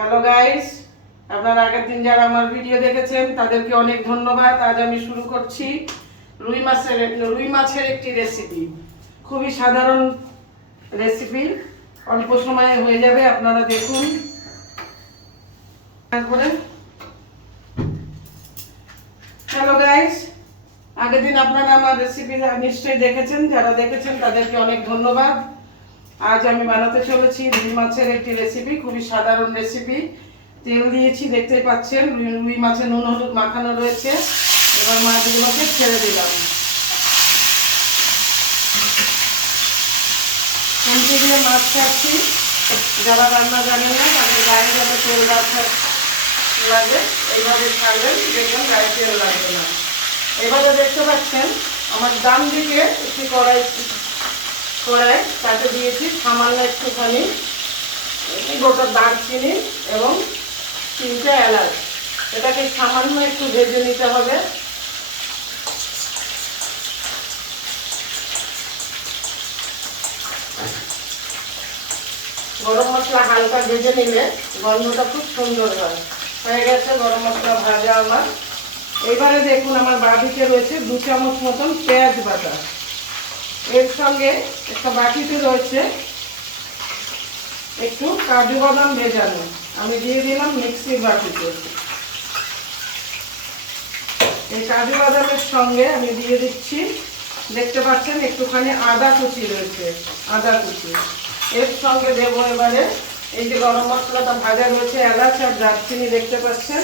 Hello guys, আপনারা আগের দিন যারা আমার ভিডিও দেখেছেন তাদেরকে অনেক ধন্যবাদ। আজ আমি শুরু করছি রুই মাছের একটি রেসিপি। খুবই সাধারণ রেসিপি, অল্প সময়ে হয়ে যাবে, আপনারা দেখুন। তারপরে হ্যালো গাইস, আগের দিন আপনারা আমার রেসিপি নিশ্চয়ই দেখেছেন, যারা দেখেছেন তাদেরকে অনেক ধন্যবাদ। আজ আমি বানাতে চলেছি রুই মাছের একটি রেসিপি, খুবই সাধারণ রেসিপি। তেল দিয়েছি, দেখতেই পাচ্ছেন, রুই মাছে নুন হলুদ মাখানো রয়েছে। এবার মাছগুলোকে ছেড়ে দিলাম। খুন্তি দিয়ে মাছ ছাড়ছি। যারা রান্না জানেন না তাদের গায়ে যাতে তেল লাগে, এইভাবে ছাড়বেন, দেখবেন গায়ে তেল লাগবে না। এবারে দেখতে পাচ্ছেন আমার ডান দিকে একটি কড়াই তাতে দিয়েছি সামান্য একটুখানি গোটা দারচিনি এবং 3টে এলাচ। এটাকে সামান্য একটু ভেজে নিতে হবে। গরম মশলা হালকা ভেজে নিলে গন্ধটা খুব সুন্দর হয়। হয়ে গেছে গরম মশলা ভাজা আমার। এবারে দেখুন আমার বাটিতে রয়েছে 2 চামচ মতন পেঁয়াজ বাটা। এর সঙ্গে একটা বাটিতে রয়েছে একটু কাজু বাদাম ভেজানো, আমি দিয়ে দিলাম মিক্সির বাটিতে। এই কাজু বাদামের সঙ্গে আমি দিয়ে দিচ্ছি, দেখতে পাচ্ছেন একটুখানি আদা কুচি রয়েছে, আদা কুচি। এর সঙ্গে দেবো এবারে এই যে গরম মশলাটা ভাজা রয়েছে, এলাচ আর দারচিনি দেখতে পাচ্ছেন,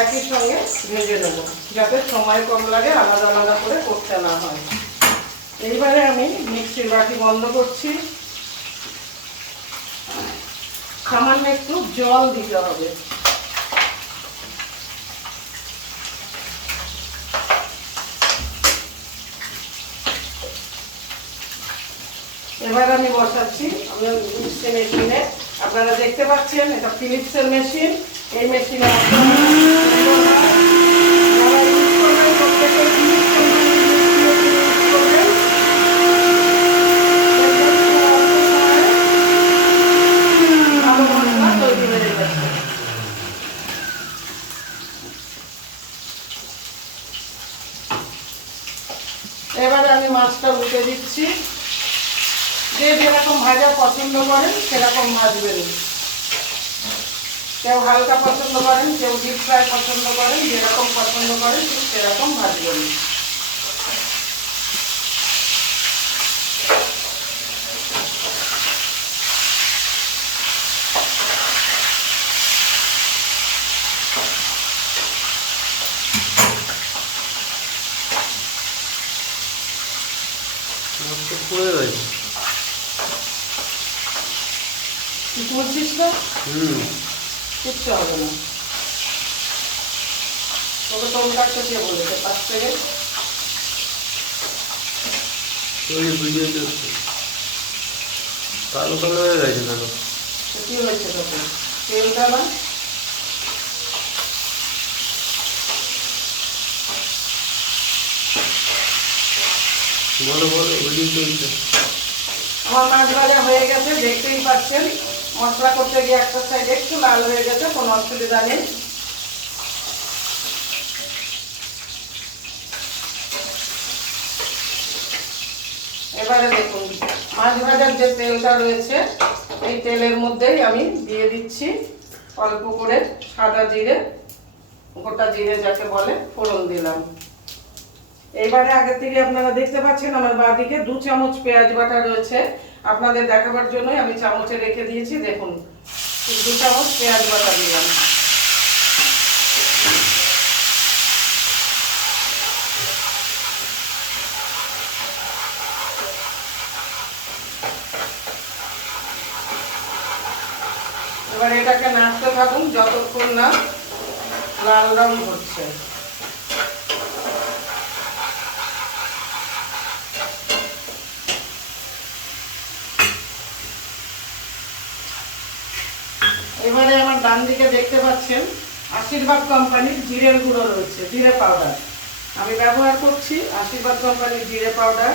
একই সঙ্গে ভেজে নেবো যাতে সময় কম লাগে, আলাদা আলাদা করে করতে না হয়। এইবারে আমি মিক্সির বাটি বন্ধ করছি। সামান্য একটু জল দিতে হবে। এবার আমি বসাচ্ছি আমার মিক্সি মেশিনে। আপনারা দেখতে পাচ্ছেন এটা ফিলিপসের মেশিন। এই মেশিনে এবারে আমি মাছটা উঠে দিচ্ছি। যে যেরকম ভাজা পছন্দ করেন সেরকম ভাজবেন। কেউ হালকা পছন্দ করেন, কেউ ডিপ ফ্রাই পছন্দ করেন, যেরকম পছন্দ করেন ঠিক সেরকম ভাজবেন। কি করছিস না? কিচ্ছু হবে না। তোকে টোল কাটতে কে বলেছে 5 সেকেন্ড? কালো কালো হয়ে গেছে কেন? কি হয়েছে তোকে? তেলটা না বলো বলো, ওইদিন চলছে। আমার মাছ ভাজা হয়ে গেছে, দেখতেই পাচ্ছেন। মশলা করতে গিয়ে একটা সাইড একটু লাল হয়ে গেছে, কোনো অসুবিধা নেই। এবারে দেখুন মাছ ভাজার যে তেলটা রয়েছে এই তেলের মধ্যেই আমি দিয়ে দিচ্ছি অল্প করে সাদা জিরে, গোটা জিরে যাকে বলে, ফোড়ন দিলাম। এইবারে আগে থেকে আপনারা দেখতে পাচ্ছেন আমার বাঁদিকে 2 চামচ পেঁয়াজ বাটা রয়েছে। আপনাদের দেখাবার জন্যই আমি চামচে রেখে দিয়েছি। দেখুন 2 চামচ পেঁয়াজ বাটা দিলাম। এবার এটাকে নাড়তে থাকুন যতক্ষণ না লাল রং হচ্ছে। এবারে আমার ডান দিকে দেখতে পাচ্ছেন আশীর্বাদ কোম্পানির জিরের গুঁড়ো রয়েছে, জিরে পাউডার। আমি ব্যবহার করছি আশীর্বাদ কোম্পানির জিরে পাউডার।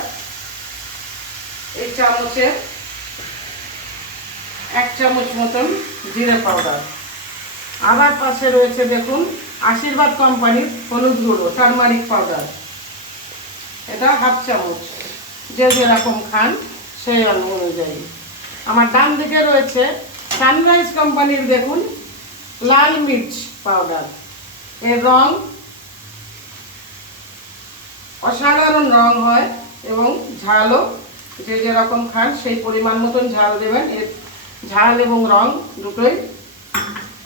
এই চামচে 1 চামচ মতন জিরে পাউডার। আবার পাশে রয়েছে দেখুন আশীর্বাদ কোম্পানির হলুদ গুঁড়ো, টারমারিক পাউডার, এটা হাফ চামচ, যে যেরকম খান সেই অনুযায়ী। আমার ডান দিকে রয়েছে সানরাইজ কোম্পানির দেখুন লাল মির্চ পাউডার, এর রং অসাধারণ রং হয় এবং ঝালও যে যেরকম খান সেই পরিমাণ মতন ঝাল দেবেন। এর ঝাল এবং রং দুটোই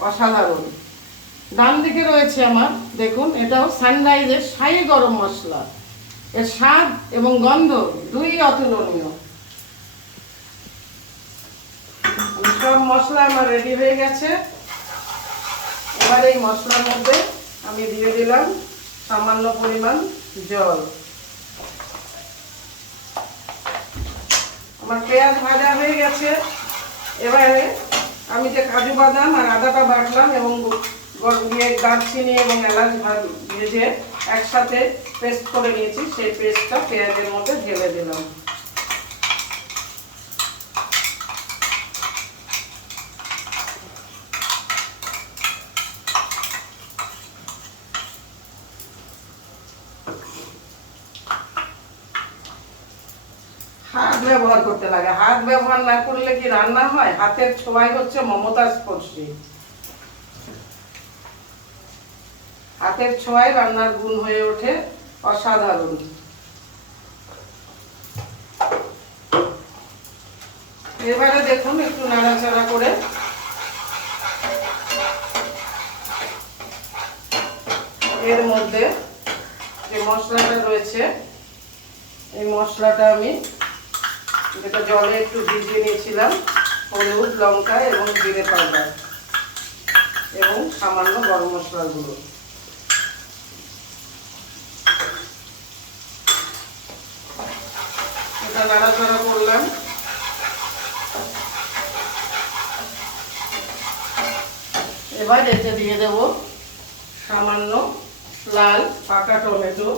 অসাধারণ। ডান দিকে রয়েছে আমার দেখুন এটাও সানরাইজের শাহী গরম মশলা, এর স্বাদ এবং গন্ধ দুই অতুলনীয়। সব মশলা আমার রেডি হয়ে গেছে। এবার এই মশলার মধ্যে আমি দিয়ে দিলাম সামান্য পরিমাণ জল। আমার পেঁয়াজ ভাজা হয়ে গেছে। এবারে আমি যে কাজু বাদাম আর আদাটা বাটলাম এবং দারচিনি এবং এলাচ ভেজে একসাথে পেস্ট করে নিয়েছি, সেই পেস্টটা পেঁয়াজের মধ্যে ঢেলে দিলাম। হাত ব্যবহার করতে লাগে, হাত ব্যবহার না করলে কি রান্না হয়? হাতের ছোঁয়াই হচ্ছে মমতার স্পর্শী। হাতের ছোঁয়ায় রান্নার গুণ হয়ে ওঠে অসাধারণ। এবারে দেখুন একটু নাড়াচাড়া করে এর মধ্যে যে মশলাটা রয়েছে, এই মশলাটা আমি যেটা জলে একটু ভিজিয়ে নিয়েছিলাম, হলুদ, লঙ্কা এবং জিরে পাউডার এবং সামান্য গরম মশলার গুঁড়ো, এটা নাড়াচাড়া করলাম। এবার এতে দিয়ে দেব সামান্য লাল পাকা টমেটো,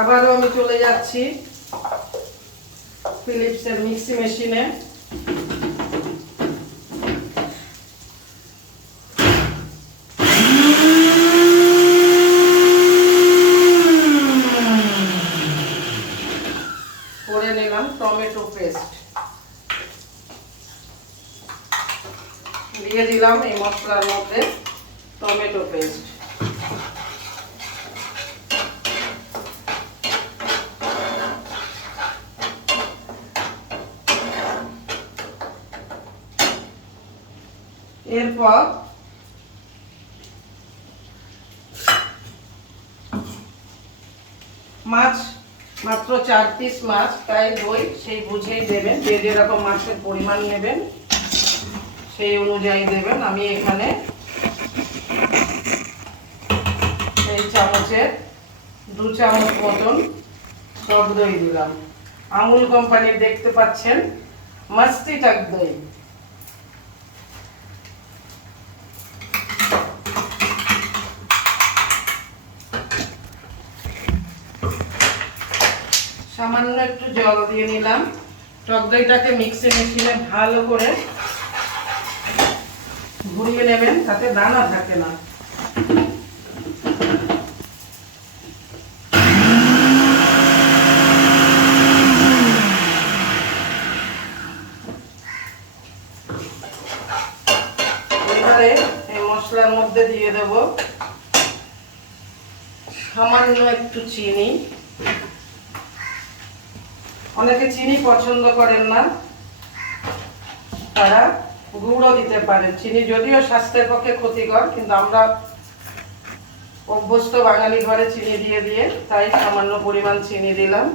আবারও আমি চলে যাচ্ছি ফিলিপসের মিক্সি মেশিনে। করে নিলাম টমেটো পেস্ট, দিয়ে দিলাম এই মশলার মধ্যে টমেটো পেস্ট। এরপর মাছ, মাত্র 4 পিস মাছ, তাই দই সেই বুঝেই দেবেন, যে যেরকম মাছের পরিমাণ নেবেন সেই অনুযায়ী দেবেন। আমি এখানে এই চামচের 2 চামচ মতন টক দই দিলাম। আমুল কোম্পানির দেখতে পাচ্ছেন মাস্তি টক দই। সামান্য একটু জল দিয়ে নিলাম। টক দইটাকে মিক্সি মেশিনে ভালো করে ঘুরিয়ে নেবেন, তাতে দানা থাকে না। এবারে এই মশলার মধ্যে দিয়ে দেব সামান্য একটু চিনি। অনেকে চিনি পছন্দ করেন না, তারা গুঁড়ো দিতে পারেন। চিনি যদিও স্বাস্থ্যের পক্ষে ক্ষতিকর, কিন্তু আমরা অভ্যস্ত বাঙালি ঘরে চিনি দিয়ে দিয়ে, তাই সামান্য পরিমাণ চিনি দিলাম।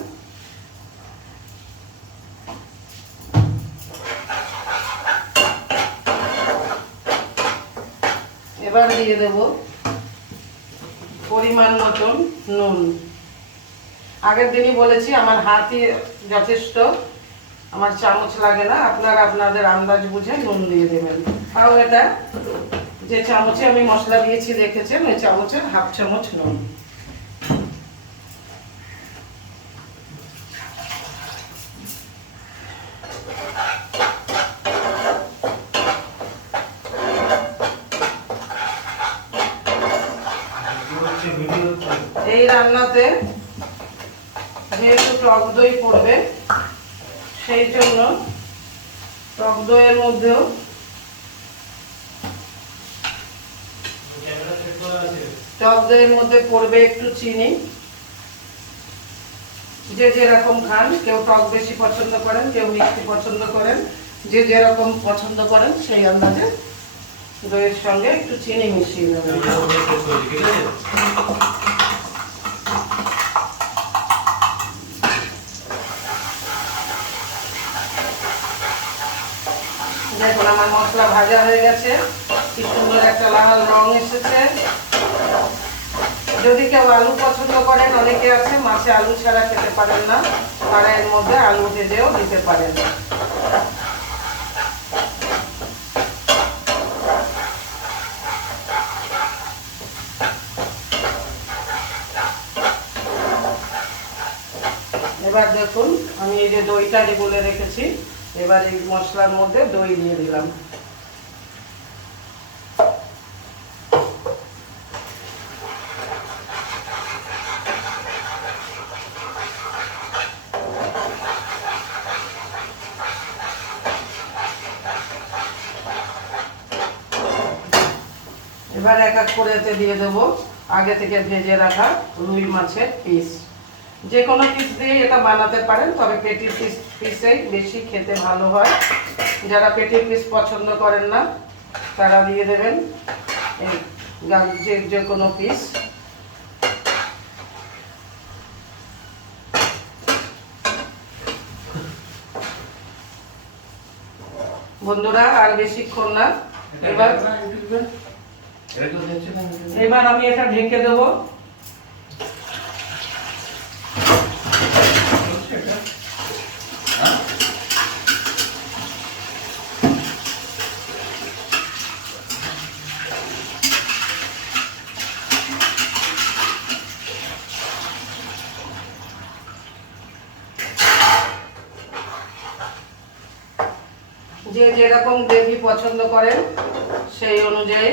এবার দিয়ে দেব পরিমাণ মতন নুন। আগের দিনই বলেছি আমার হাতই যথেষ্ট, আমার চামচ লাগে না, আপনারা আপনাদের আন্দাজ বুঝে নুন দিয়ে দেবেন। তাও এটা যে চামচে আমি মশলা দিয়েছি দেখেছেন, ওই চামচের হাফ চামচ নুন। এই রান্নাতে যেহেতু টক দই পড়বে, সেই জন্য টক দইয়ের মধ্যেও পড়বে একটু চিনি। যে যেরকম খান, কেউ টক বেশি পছন্দ করেন, কেউ মিষ্টি পছন্দ করেন, যে যেরকম পছন্দ করেন সেই আন্দাজে দইয়ের সঙ্গে একটু চিনি মিশিয়ে দেবেন। দেখুন আমার মশলা ভাজা হয়ে গেছে, কি সুন্দর একটা লাল রং এসেছে। যদি কেউ আলু পছন্দ করেন, অনেকে আছে মাছে আলু ছাড়া খেতে পারেন না, তারা এর মধ্যে আলু ভেজেও দিতে পারেন। এবার দেখুন আমি এই যে দইটা যে গুলে রেখেছি, এবার এই মশলার মধ্যে দই দিয়ে দিলাম। এবার এক এক করে দিয়ে দেবো আগে থেকে ভেজে রাখা রুই মাছের পিস। যে কোনো পিস দিয়ে এটা বানাতে পারেন, তবে পেটির পিসেই বেশি খেতে ভালো হয়। যারা পেটির পিস পছন্দ করেন না, তারা দিয়ে দেবেন এই যে কোনো পিস। বন্ধুরা আর বেশিক্ষণ না, এবার আমি এটা ঢেকে দেবো। যে যেরকম গ্রেভি পছন্দ করেন সেই অনুযায়ী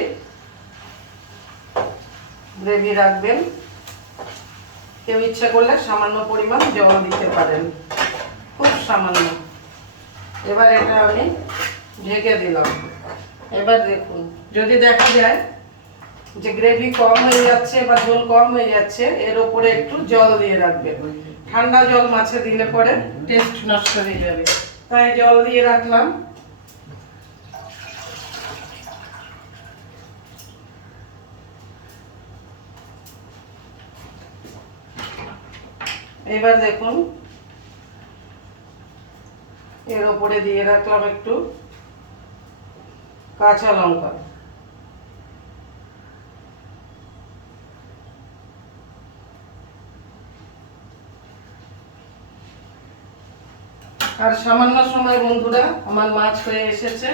গ্রেভি রাখবেন। কেউ ইচ্ছা করলে সামান্য পরিমাণ জল দিতে পারেন, খুব সামান্য। এবার এটা আমি ঢেকে দিলাম। এবার দেখুন, যদি দেখা যায় যে গ্রেভি কম হয়ে যাচ্ছে বা ঝোল কম হয়ে যাচ্ছে, এর উপরে একটু জল দিয়ে রাখবেন। ঠান্ডা জল মাছে দিলে পরে টেস্ট নষ্ট হয়ে যাবে, তাই জল দিয়ে রাখলাম। এবার দেখুন এর উপরে দিয়ে রাখলাম একটু কাঁচা লঙ্কা। আর সামান্য সময় বন্ধুরা আমার মাছ হয়ে এসেছে।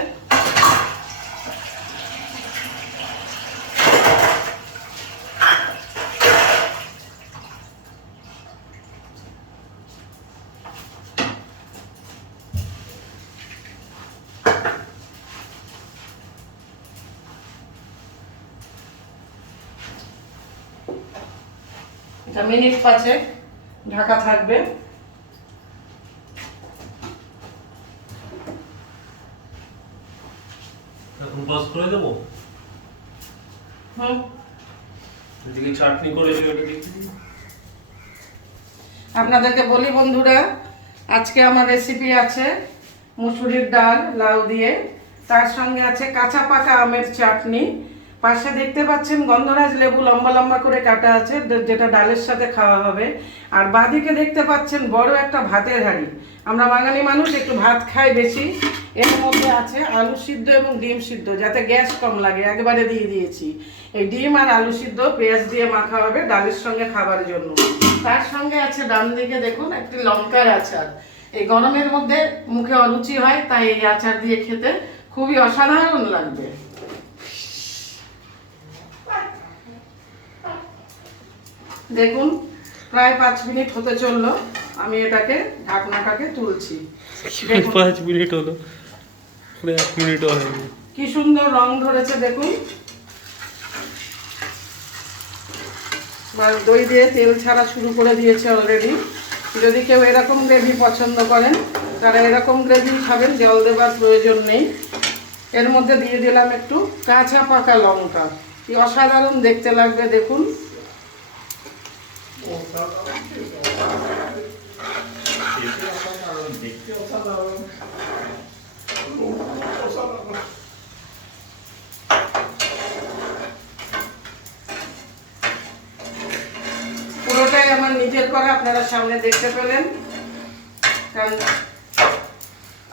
এটা মিনিট 5 ঢাকা থাকবে। এখন বাস করে দেবো। এদিকে চাটনি করে দিই, ওটা দেখি। আপনাদেরকে বলি বন্ধুরা, আজকে আমার রেসিপি আছে মুসুরির ডাল লাউ দিয়ে, তার সঙ্গে আছে কাঁচা পাকা আমের চাটনি, পাশে দেখতে পাচ্ছেন গন্ধরাজ লেবু লম্বা লম্বা করে কাটা আছে, যেটা ডালের সাথে খাওয়া হবে। আর বাঁদিকে দেখতে পাচ্ছেন বড় একটা ভাতের হাঁড়ি। আমরা বাঙালি মানুষ একটু ভাত খাই বেশি। এর মধ্যে আছে আলু সিদ্ধ এবং ডিম সিদ্ধ, যাতে গ্যাস কম লাগে একবারে দিয়ে দিয়েছি। এই ডিম আর আলু সিদ্ধ পেঁয়াজ দিয়ে মাখা হবে ডালের সঙ্গে খাবার জন্য। তার সঙ্গে আছে ডান দিকে দেখুন একটি লঙ্কার আচার। এই গরমের মধ্যে মুখে অরুচি হয়, তাই এই আচার দিয়ে খেতে খুবই অসাধারণ লাগবে। দেখুন প্রায় 5 মিনিট হতে চললো, আমি এটাকে ঢাকনাটাকে তুলছি। দেখুন 5 মিনিট হলো, 1 মিনিটও হয়নি। কি সুন্দর রং ধরেছে দেখুন। দই দিয়ে তেল ছাড়া শুরু করে দিয়েছে অলরেডি। যদি কেউ এরকম গ্রেভি পছন্দ করেন তারা এরকম গ্রেভি খাবেন, জল দেবার প্রয়োজন নেই। এর মধ্যে দিয়ে দিলাম একটু কাঁচা পাকা লঙ্কা, কি অসাধারণ দেখতে লাগবে দেখুন। পুরোটাই আমার নিজের করা, আপনারা সামনে দেখতে পেলেন। কারণ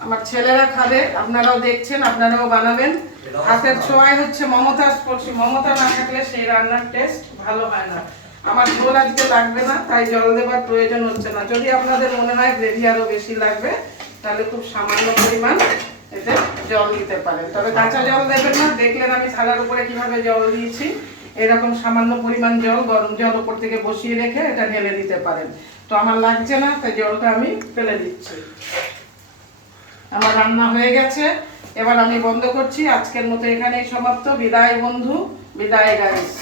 আমার ছেলেরা খাবে, আপনারাও দেখছেন, আপনারাও বানাবেন। হাতের ছোঁয়ায় হচ্ছে মমতা স্পর্শী, মমতা না থাকলে সেই রান্নার টেস্ট ভালো হয় না। আমার ঝোল আজকে লাগবে না, তাই জল দেবার প্রয়োজন হচ্ছে না। যদি আপনাদের মনে হয় গ্রেভি আরো বেশি লাগবে তাহলে খুব সামান্য পরিমাণ এতে জল দিতে পারেন, তবে কাঁচা জল দেবেন না। দেখলেন আমি থালার উপরে কিভাবে জল দিয়েছি, এরকম সামান্য পরিমাণ জল, গরম জল উপর থেকে বসিয়ে রেখে এটা ঢেলে দিতে পারেন। তো আমার লাগছে না, তাই জলটা আমি ফেলে দিচ্ছি। আমার রান্না হয়ে গেছে, এবার আমি বন্ধ করছি। আজকের মতো এখানেই সমাপ্ত। বিদায় বন্ধু, বিদায় গাইস।